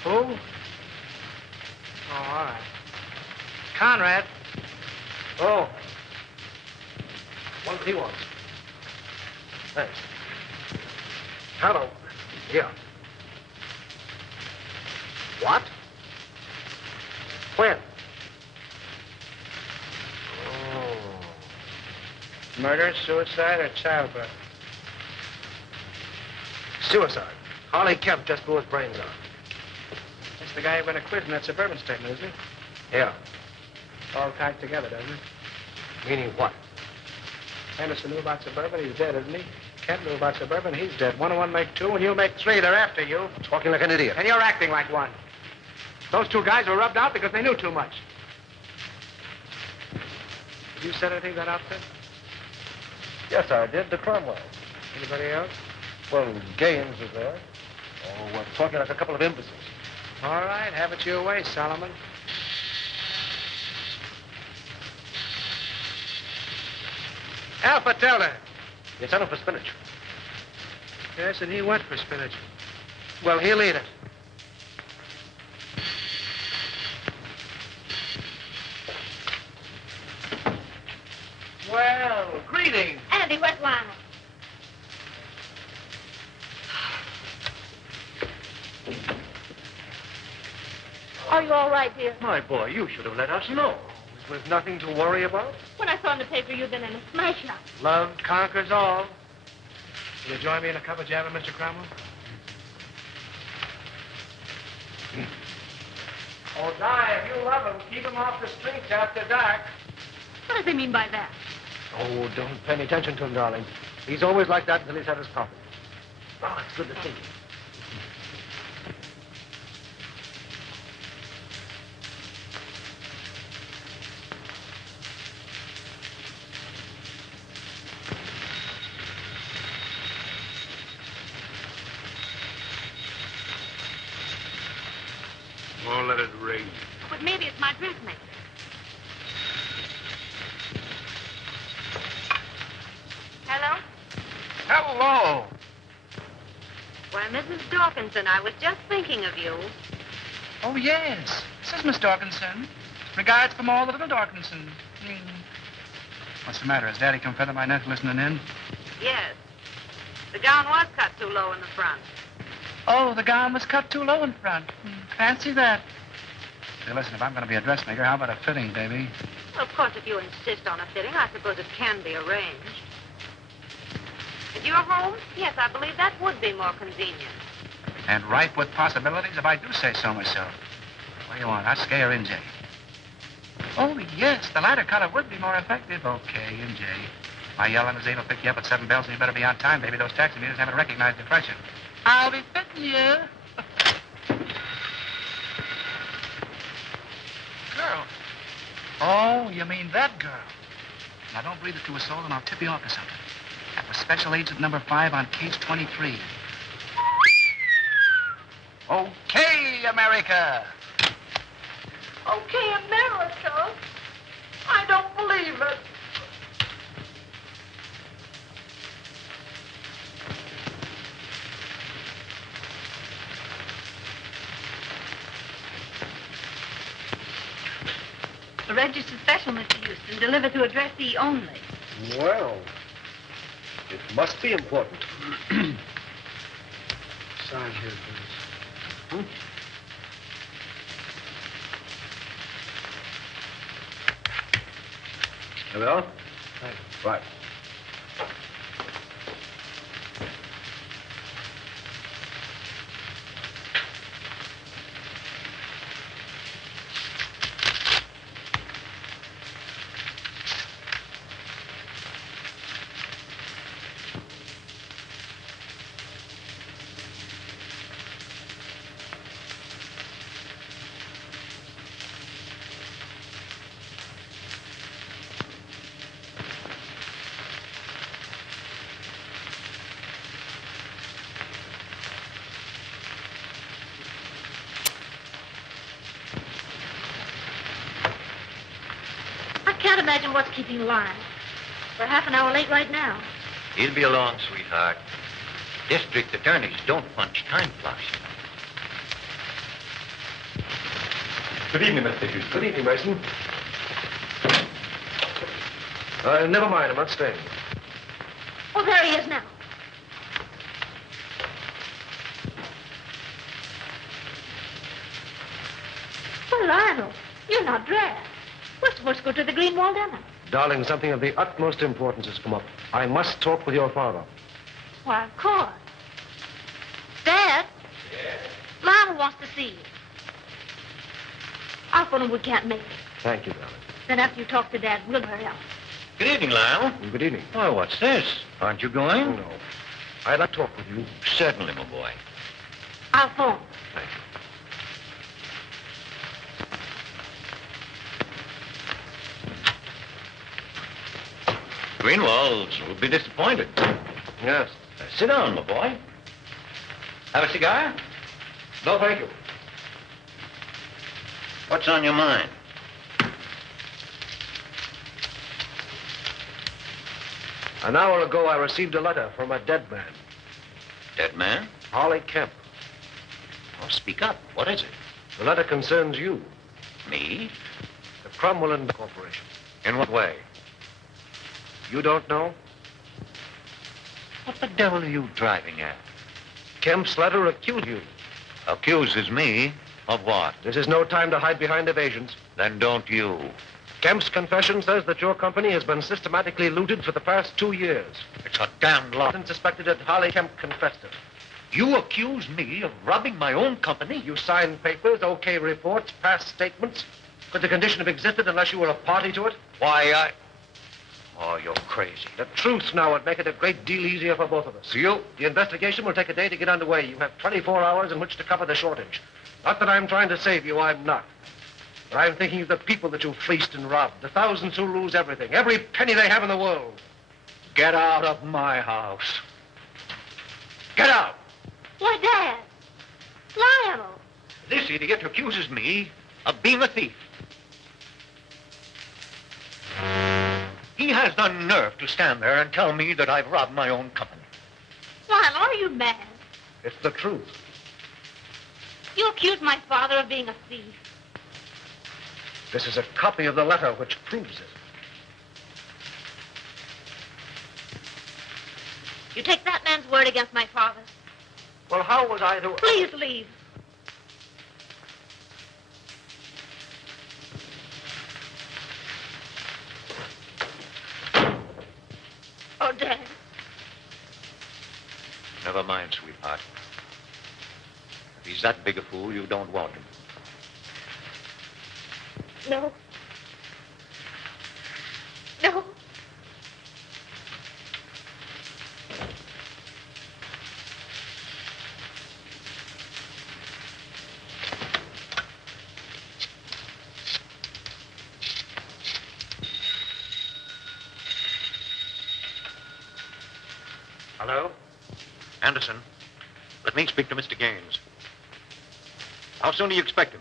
Who? Oh, all right. Conrad. Oh. What he wants. Thanks. Hello. Yeah. What? When? Oh. Murder, suicide, or childbirth? Suicide. Harley Kemp just blew his brains out. That's the guy who went a quiz in that suburban statement, isn't he? Yeah. All tied together, doesn't it? Meaning what? Henderson knew about suburban, he's dead, isn't he? Kemp knew about suburban, he's dead. 1 and 1 make 2, and you make 3. They're after you. Talking like an idiot. And you're acting like one. Those 2 guys were rubbed out because they knew too much. Did you set anything to that outfit? Yes, I did. To Cromwell. Anybody else? Well, Gaines was there. Oh, we're talking like a couple of imbeciles. All right, have it your way, Solomon. Alpha, tell her. You sent him for spinach. Yes, and he went for spinach. Well, he'll eat it. Well, greetings. Andy, where's Lionel? Are you all right, dear? My boy, you should have let us know. Was nothing to worry about? When I saw in the paper you'd been in a smash-up. Love conquers all. Will you join me in a cup of java, Mr. Cromwell? Oh, Di, if you love him, keep him off the streets after dark. What does he mean by that? Oh, don't pay any attention to him, darling. He's always like that until he's had his coffee. Oh, it's good to see you. Oh, let it rain. But maybe it's my dressmaker. Hello? Hello. Why, Mrs. Dawkinson, I was just thinking of you. Oh, yes. This is Miss Dawkinson. Regards from all the little Dawkinson. What's the matter? Has Daddy come feather my nest listening in? Yes. The gown was cut too low in the front. Oh, the gown was cut too low in front. Fancy that. Hey, listen, if I'm going to be a dressmaker, how about a fitting, baby? Well, of course, if you insist on a fitting, I suppose it can be arranged. If you're home, yes, I believe that would be more convenient. And ripe with possibilities, if I do say so myself. What do you want, Husky or NJ? Oh, yes, the lighter color would be more effective. Okay, NJ. My yellow limousine will pick you up at 7 bells, and you better be on time, baby. Those taxi meters haven't recognized the freshen. I'll be fitting you. Girl. Oh, you mean that girl. Now, don't breathe it to a soul, and I'll tip you off to something. That was Special Agent number 5 on case 23. Okay, America. Okay, America. I don't believe it. A registered special, Mr. Houston, delivered to address E only. Well, it must be important. Sign here, please. There we are. Right. imagine what's keeping Lion. We're half an hour late right now. He'll be along, sweetheart. District attorneys don't punch time clocks. Good evening, Mr. Hughes. Good evening, Mason. Never mind. I'm not staying. Oh, there he is now. Well, Lionel, you're not dressed. We're supposed to go to the Green Wall dinner. Darling, something of the utmost importance has come up. I must talk with your father. Why, of course. Dad? Yes? Lionel wants to see you. I'll phone him we can't make it. Thank you, darling. Then after you talk to Dad, we'll hurry up. Good evening, Lyle. Good evening. Oh, what's this? Aren't you going? Oh, no. I'd like to talk with you. Certainly, my boy. I'll phone. Thank you. Greenwalds will be disappointed. Yes. Sit down, my boy. Have a cigar? No, thank you. What's on your mind? An hour ago, I received a letter from a dead man. Dead man? Harley Kemp. Oh, speak up. What is it? The letter concerns you. Me? The Cromwell Corporation. In what way? You don't know? What the devil are you driving at? Kemp's letter accused you. Accuses me of what? This is no time to hide behind evasions. Then don't you. Kemp's confession says that your company has been systematically looted for the past 2 years. It's a damned lie. And suspected that Harley Kemp confessed it. You accuse me of robbing my own company? You signed papers, okay reports, past statements. Could the condition have existed unless you were a party to it? Why, Oh, you're crazy. The truth now would make it a great deal easier for both of us. The investigation will take a day to get underway. You have 24 hours in which to cover the shortage. Not that I'm trying to save you, I'm not. But I'm thinking of the people that you fleeced and robbed, the thousands who lose everything, every penny they have in the world. Get out of my house. Get out. Why, Dad. Lionel. This idiot accuses me of being a thief. He has the nerve to stand there and tell me that I've robbed my own company. Lionel, are you mad? It's the truth. You accuse my father of being a thief. This is a copy of the letter which proves it. You take that man's word against my father's. Well, how was I to... Please leave. Oh, Dad. Never mind, sweetheart. If he's that big a fool, you don't want him. No. No. Hello? Anderson, let me speak to Mr. Gaines. How soon do you expect him?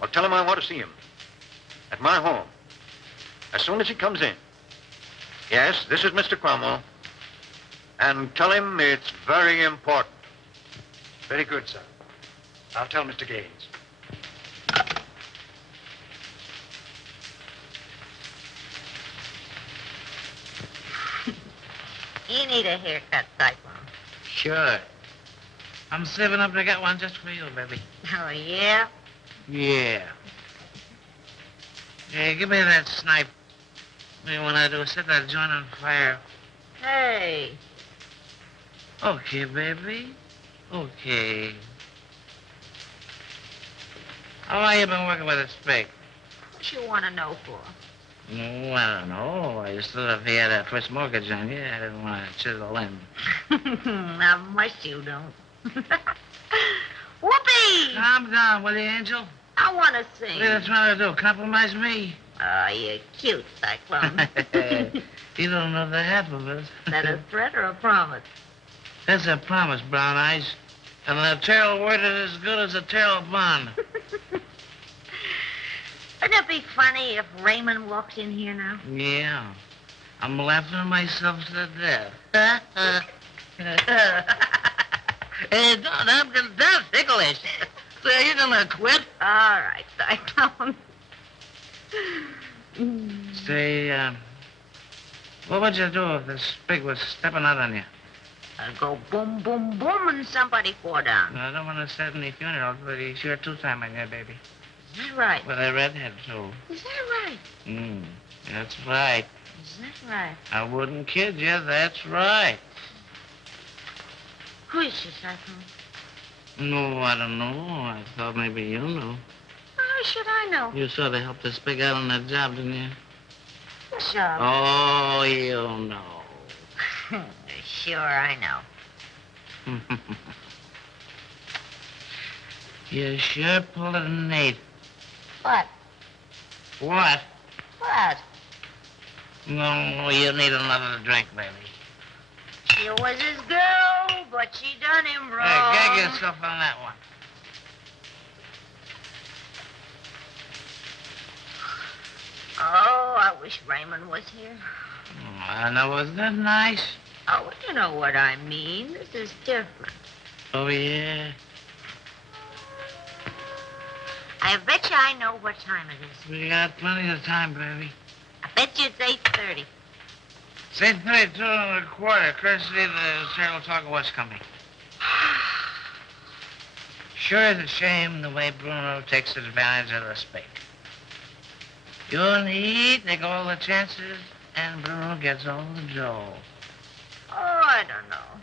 Well, tell him I want to see him. At my home. As soon as he comes in. Yes, this is Mr. Cromwell. And tell him it's very important. Very good, sir. I'll tell Mr. Gaines. You need a haircut, Cyclone. Sure. I'm saving up to get one just for you, baby. Oh, yeah? Yeah. Hey, give me that snipe. What do you want to do? Set that joint on fire. Hey. Okay, baby. Okay. How long you been working with a spade? What you want to know for? No, I don't know. I just thought if he had a first mortgage on you, I didn't want to chisel in. Not much you don't. Whoopee! Calm down, will you, Angel? I want to sing. What are you trying to do? Compromise me? Oh, you're cute, Cyclone. You don't know the half of it. That a threat or a promise? That's a promise, Brown Eyes. And the tail word is as good as a tail bond. Wouldn't it be funny if Raymond walked in here now? Yeah. I'm laughing myself to death. Hey, that's ticklish. So you gonna quit? All right, Cyclone. Say, what would you do if this pig was stepping out on you? I'd go boom, boom, boom, and somebody fall down. I don't want to set any funerals, but he's sure two-timing you, baby. Is that right? With a redhead, too. Is that right? That's right. Is that right? I wouldn't kid you, that's right. Who is she, Cyclone? No, I don't know. I thought maybe you knew. How should I know? You sort of helped this pig out on that job, didn't you? What job? Oh, you know. Sure, I know. You sure pulled it an 8. What? What? What? No, you need another drink, baby. She was his girl, but she done him wrong. Hey, gag yourself on that one. Oh, I wish Raymond was here. I know, wasn't that nice? Oh, you know what I mean. This is different. Oh, yeah? I bet you I know what time it is. We got plenty of time, baby. I bet you it's 8:30. It's 8:32 and a quarter. Christy, the serial talker was coming. Sure is a shame the way Bruno takes advantage of the spake. You and he take all the chances, and Bruno gets all the dough. Oh, I don't know.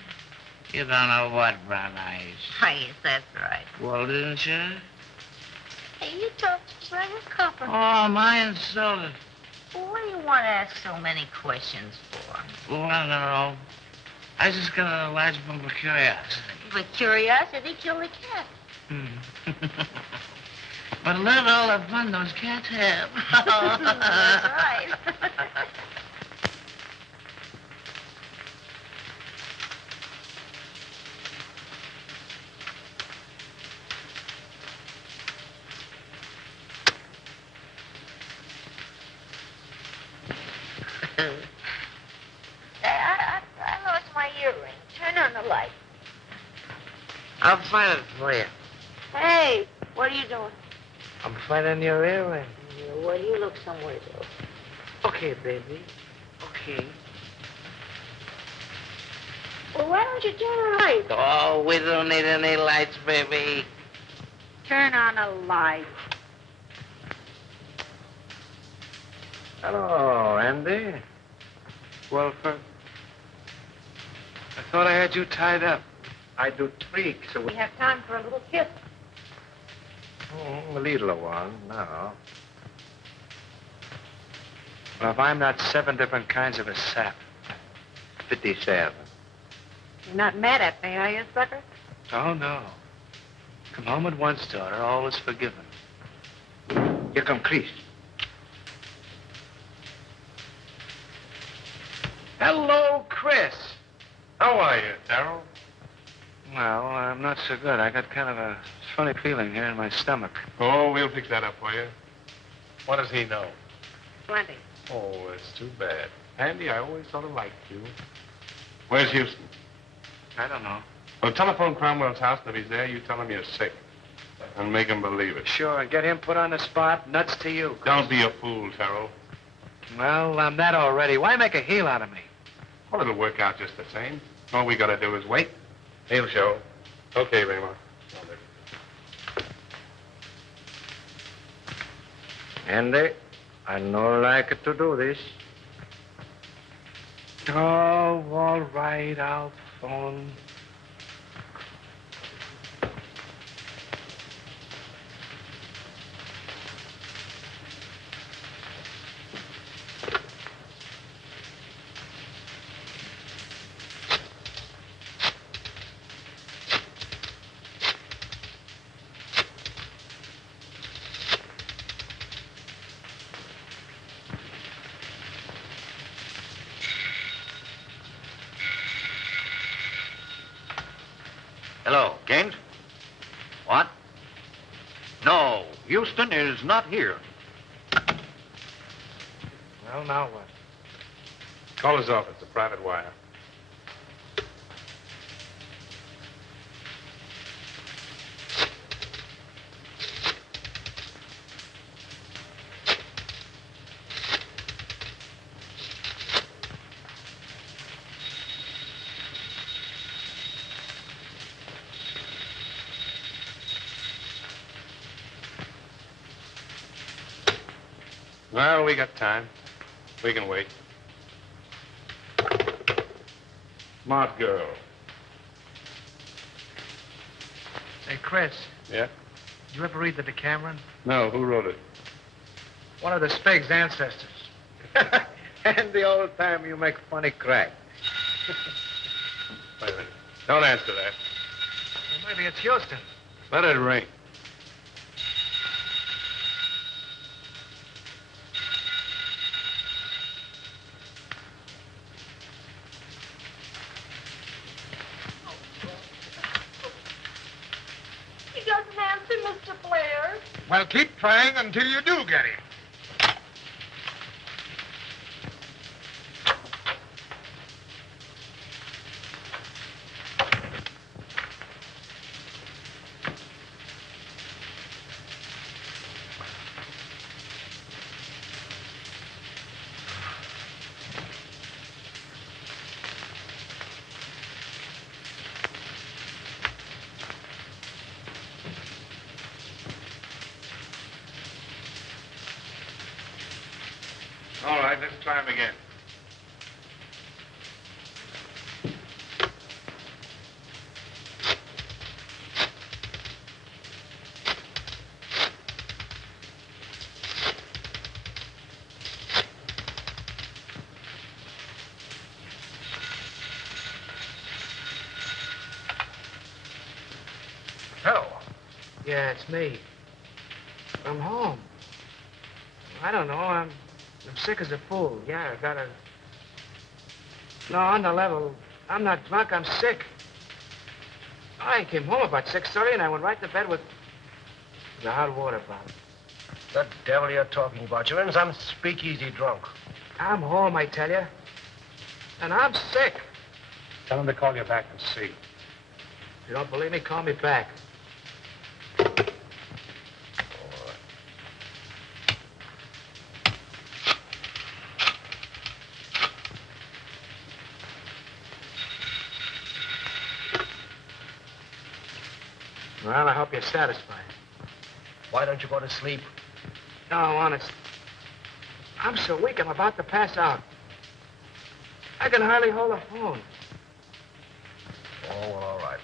You don't know what, Brown Eyes. Yes, that's right. Well, didn't you? Hey, you talk just like a copper. Oh, am I insulted? Well, what do you want to ask so many questions for? Well, I don't know. I just got a large bump of curiosity. For curiosity, kill the cat. But look at all the fun those cats have. That's right. I lost my earring. Turn on the light. I'll find it for you. Hey, what are you doing? I'm finding your earring. Yeah, well, you look somewhere else. Okay, baby. Okay. Well, why don't you turn the light? Oh, we don't need any lights, baby. Turn on a light. Hello, Andy. Well, I thought I had you tied up. I do tweaks. We have time for a little kiss. A little one, no. Well, if I'm not 7 different kinds of a sap, 57. You're not mad at me, are you, sucker? Oh, no. Come home at once, daughter. All is forgiven. Here come Christy. Hello, Chris. How are you, Darrell? Well, I'm not so good. I got kind of a funny feeling here in my stomach. Oh, we'll fix that up for you. What does he know? Plenty. Oh, it's too bad. Andy, I always sort of liked you. Where's Houston? I don't know. Well, telephone Cromwell's house, and if he's there, you tell him you're sick. And make him believe it. Sure, and get him put on the spot. Nuts to you, Chris. Don't be a fool, Terrell. Well, I'm that already. Why make a heel out of me? Well, it'll work out just the same. All we gotta do is wait. He'll show. Okay, Raymond. Andy, I no like to do this. Oh, all right, I'll phone. Hello, Gaines? What? No, Houston is not here. Well, now what? Call his office, a private wire. Well, we got time. We can wait. Smart girl. Hey, Chris, Yeah? did you ever read the Decameron? No, who wrote it? One of the Spig's ancestors. And the old time you make funny crack. Wait a minute. Don't answer that. Well, maybe it's Houston. Let it ring. He doesn't answer, Mr. Blair. Well, keep trying until you do get him. All right, let's try him again. Hello. Yeah, it's me. I'm home. I don't know. I'm sick as a fool. Yeah, I got a... No, on the level, I'm not drunk. I'm sick. I came home about 6:30 and I went right to bed with the hot water bottle. The devil you're talking about. You're in some speakeasy drunk. I'm home, I tell you. And I'm sick. Tell him to call you back and see. If you don't believe me, call me back. Well, I hope you're satisfied. Why don't you go to sleep? No, honest. I'm so weak, I'm about to pass out. I can hardly hold a phone. Oh, well, all right.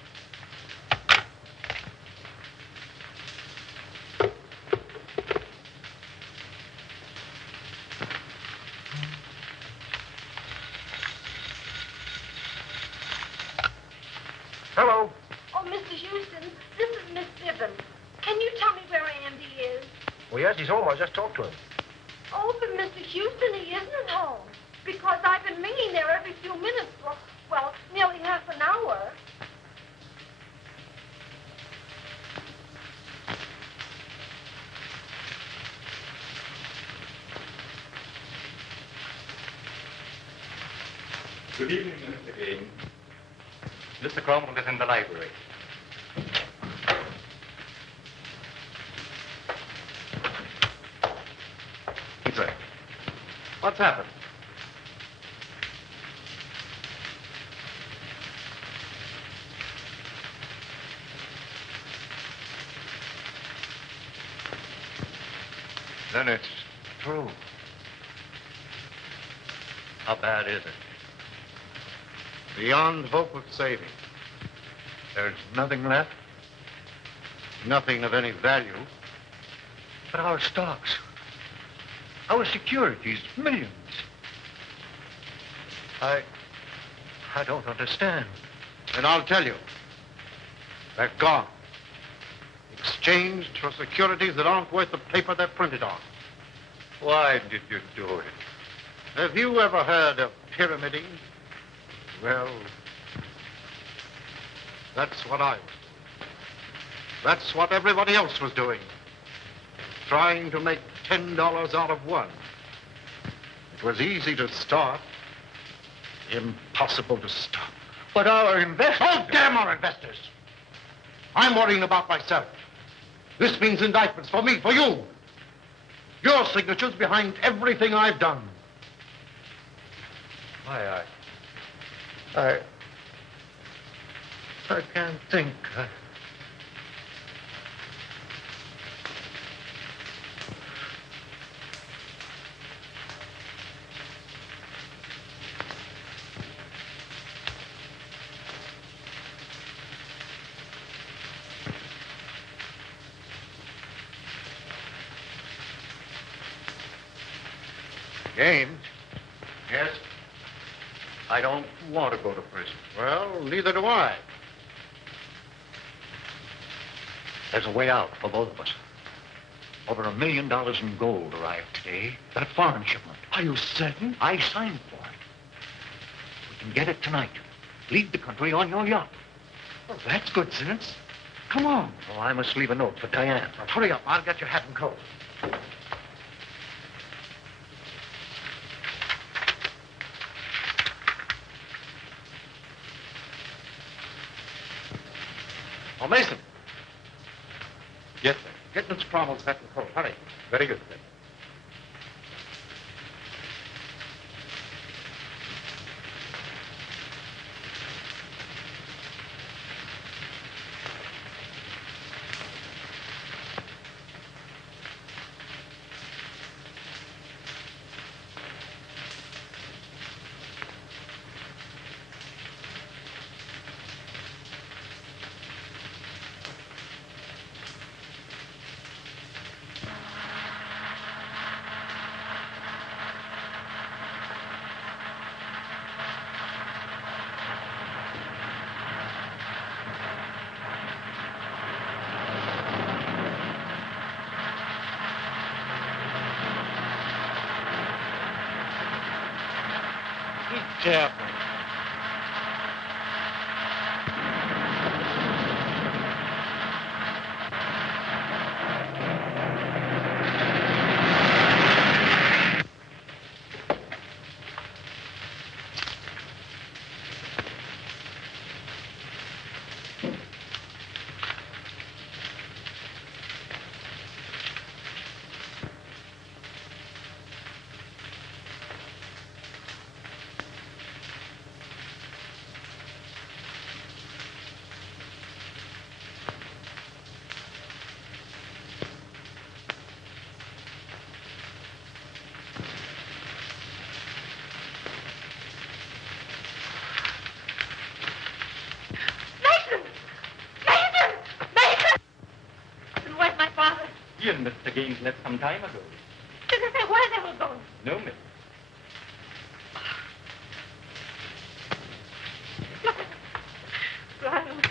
Hello. Oh, Mr. Houston, this is Miss Bibbin. Can you tell me where Andy is? Well, yes, he's home. I just talked to him. Oh, but Mr. Houston, he isn't home. Because I've been ringing there every few minutes for, well, nearly half an hour. Good evening, Mr. Gane. Mr. Cromwell is in the library. Say, What's happened? Then it's true. How bad is it? Beyond hope of saving. There's nothing left? Nothing of any value. But our stocks, our securities, millions. I don't understand. And I'll tell you. They're gone. Exchanged for securities that aren't worth the paper they're printed on. Why did you do it? Have you ever heard of pyramiding? Well, that's what I was doing. That's what everybody else was doing. Trying to make $10 out of one. was easy to start, impossible to stop. But our investors... Oh, damn our investors! I'm worrying about myself. This means indictments for me, for you. Your signature's behind everything I've done. I can't think. James, Yes? I don't want to go to prison. Well, neither do I. There's a way out for both of us. Over $1 million in gold arrived today. That foreign shipment. Are you certain? I signed for it. We can get it tonight. Leave the country on your yacht. Well, that's good sense. Come on. Oh, I must leave a note for Diane. Now, hurry up. I'll get your hat and coat. Oh, Mason. Yes, sir. Get Miss Cromwell's hat and coat. Hurry. Very good, sir. Careful. You and Mr. Gaines left some time ago. Did they say where they were going? No, miss. Ronald.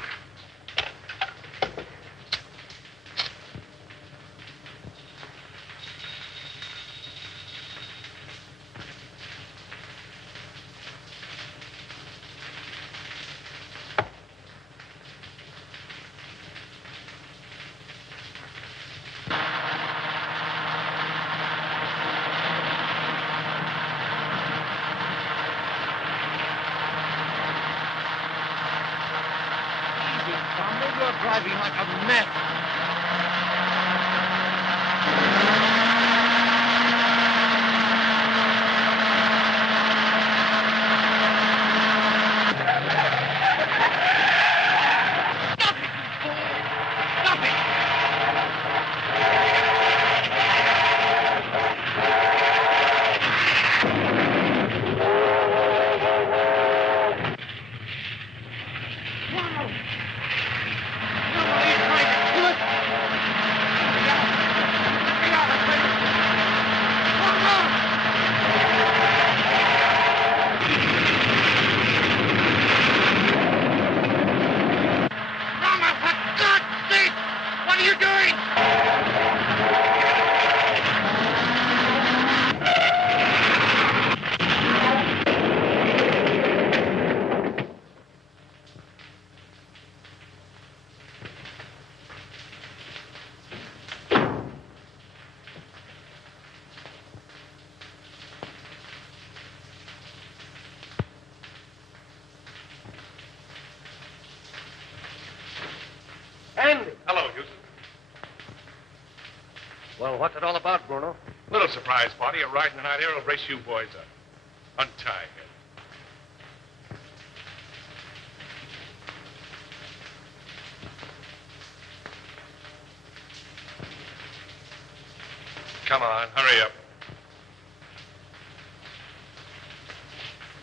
You're driving like a mess. surprise party. A ride in the night air will brace you boys up. Untie him. Come on, hurry up.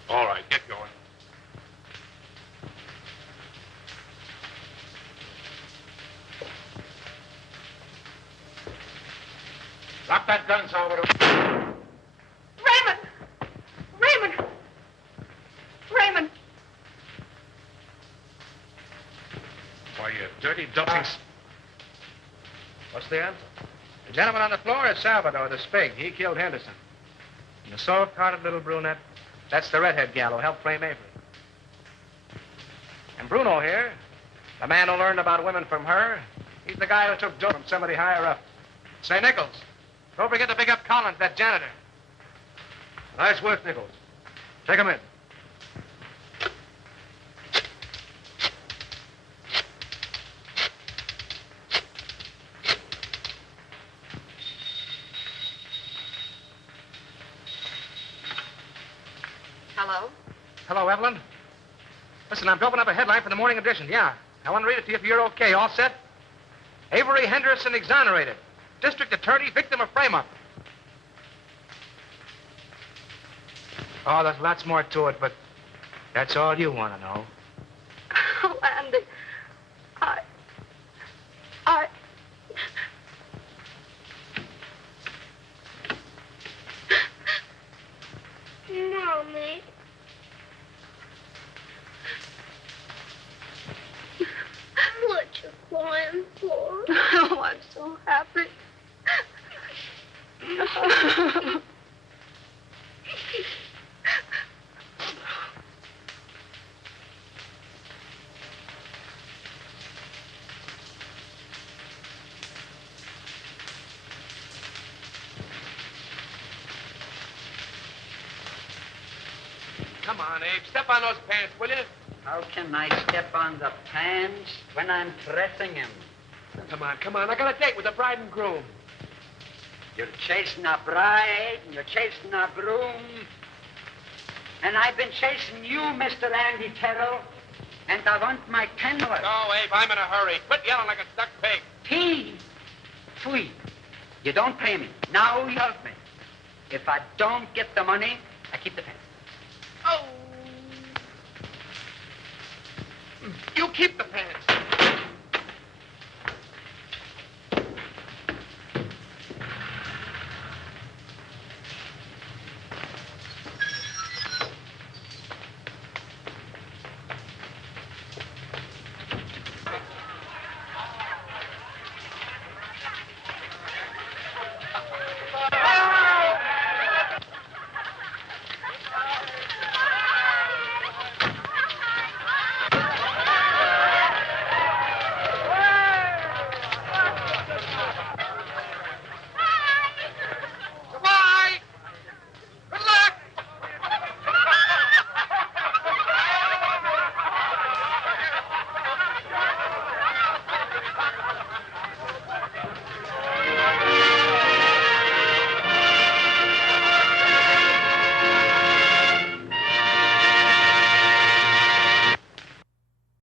All right, get going. Drop that gun, Salvador. Raymond! Raymond! Raymond! Why, you dirty, dopey... What's the answer? The gentleman on the floor is Salvador, the spig. He killed Henderson. And the soft-hearted little brunette, that's the redhead gal who helped frame Avery. And Bruno here, the man who learned about women from her, he's the guy who took dope from somebody higher up. Say, Nichols, don't forget to pick up Collins, that janitor. Nice work, Nichols. Take him in. Hello? Hello, Evelyn. Listen, I'm doping up a headline for the morning edition. Yeah. I want to read it to you if you're okay. All set? Avery Henderson exonerated. District attorney, victim of frame-up. Oh, there's lots more to it, but that's all you want to know. Oh, Andy. I... Mommy. What you crying for? Oh, I'm so happy. Come on, Abe. Step on those pants, will you? How can I step on the pants when I'm pressing him? Come on. I got a date with the bride and groom. You're chasing a bride, and you're chasing a groom. And I've been chasing you, Mr. Andy Terrell. And I want my $10. No, Abe, I'm in a hurry. Quit yelling like a stuck pig. Pete, sweet. You don't pay me. Now you help me. If I don't get the money, I keep the pants. Oh. You keep the pants.